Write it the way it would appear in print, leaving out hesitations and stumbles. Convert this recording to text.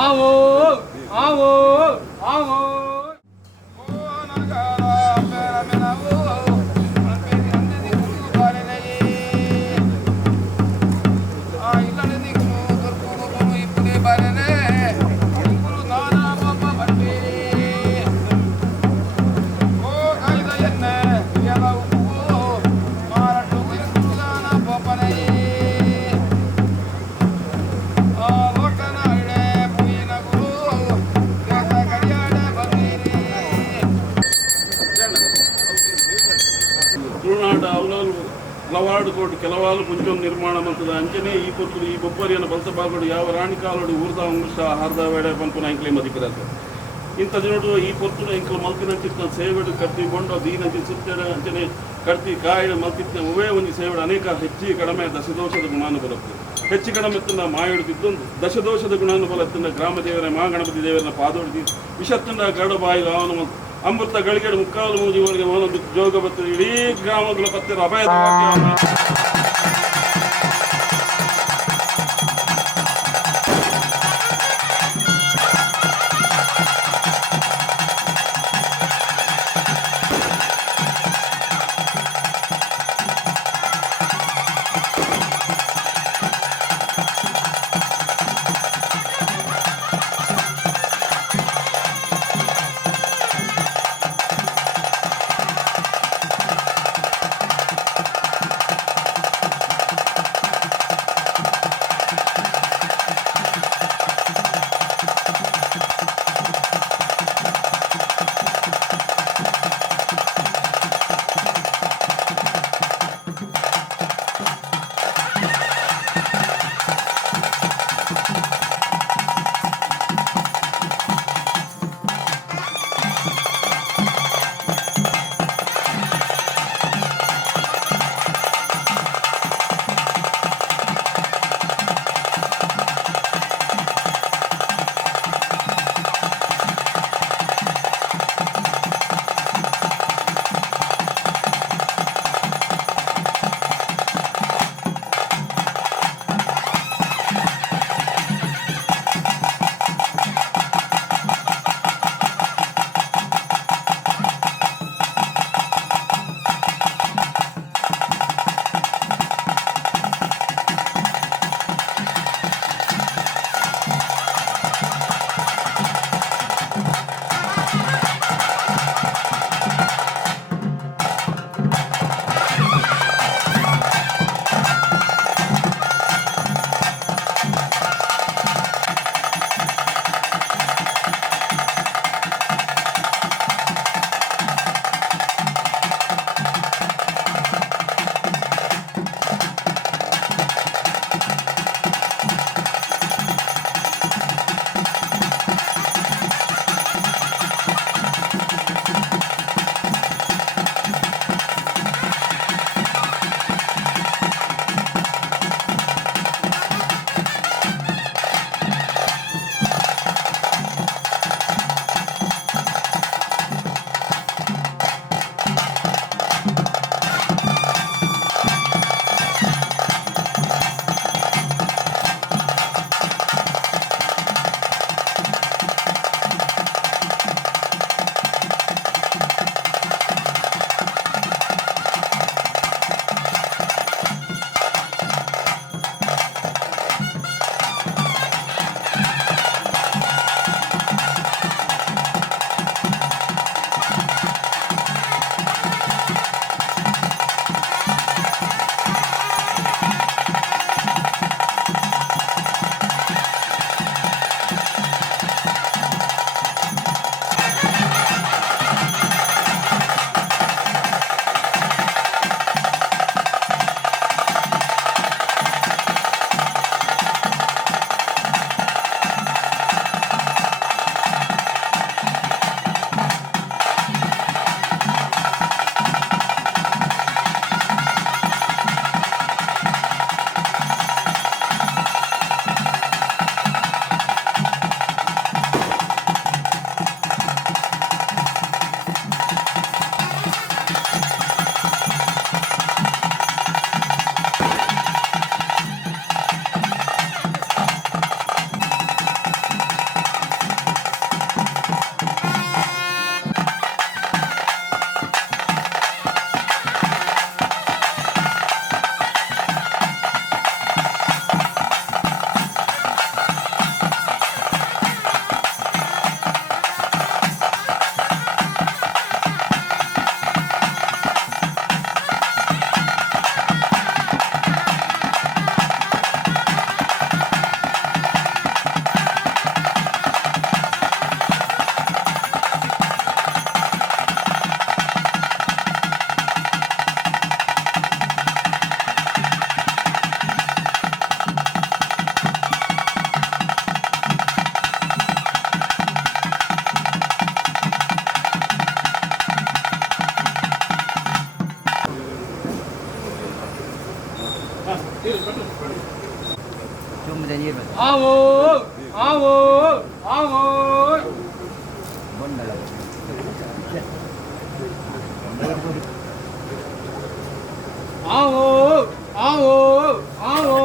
ಆವೋ ಆವೋ ಆವೋ ತುಳುನಾಡ ಅವಲಲು ಹಲವಾರು ಕೋಟಿ ಕೆಲವಾರು ಪುಂಚೊಂದು ನಿರ್ಮಾಣ ಮಂತದ ಅಂಚನೆ ಈ ಪೊತ್ತುಲು ಈ ಬೊಬ್ಬರಿಯನ್ನು ಬಲ್ಸಬಾಗಡು ಯಾವ ರಾಣಿ ಕಾಲೋಡಿ ಊರ್ದ ಅಂಗುಷ ಹಾರ್ದ ಬೇಡ ಪಂಪನ ಅಂಕಲೆ ಮದಿಪಿರತ್ತೆ ಇಂಥ ಜನರು ಈ ಪೊತ್ತುಲು ಎಂಕಲು ಮಲ್ತಿನಂಚಿತ್ತ ಸೇವೆಡು ಕಟ್ಟಿಕೊಂಡು ದೀನಂಚಿ ಸುತ್ತೆಡ ಅಂಚನೆ ಕಟ್ಟಿ ಕಾಯಿಡ ಮಲ್ತಿತ್ತ ಉವೇ ಒಂದು ಸೇವೆಡು ಅನೇಕ ಹೆಚ್ಚಿಗೆ ಕಡಿಮೆ ದಶದೋಷದ ಗುಣಾನು ಬರುತ್ತೆ ಹೆಚ್ಚು ಕಡಿಮೆ ಎತ್ತಿನ ಮಾಯೊಡ್ತಿದ್ದೊಂದು ದಶದೋಷದ ಗುಣಾನು ಬಲ ಎತ್ತಿನ ಗ್ರಾಮ ದೇವರ ಮಹಾಗಣಪತಿ ದೇವರನ್ನ ಪಾದೊಡ್ತಿ ವಿಷತ್ತಿನ ಗರಡು ಬಾಯಿಲು ಅವನು ಅಮೃತ ಗಳಿಗೆಡು ಮುಕ್ಕಾಲು ಮೂಜಿವರೆಗೆ ಒಂದೊಂದು ಜೋಗ ಬತ್ತು ಇಡೀ ಗ್ರಾಮಗಳ ಪತ್ತಿರ ಅಪಾಯದ ஆவோ ஆவோ ஆவோ ஆவோ ஆவோ ஆவோ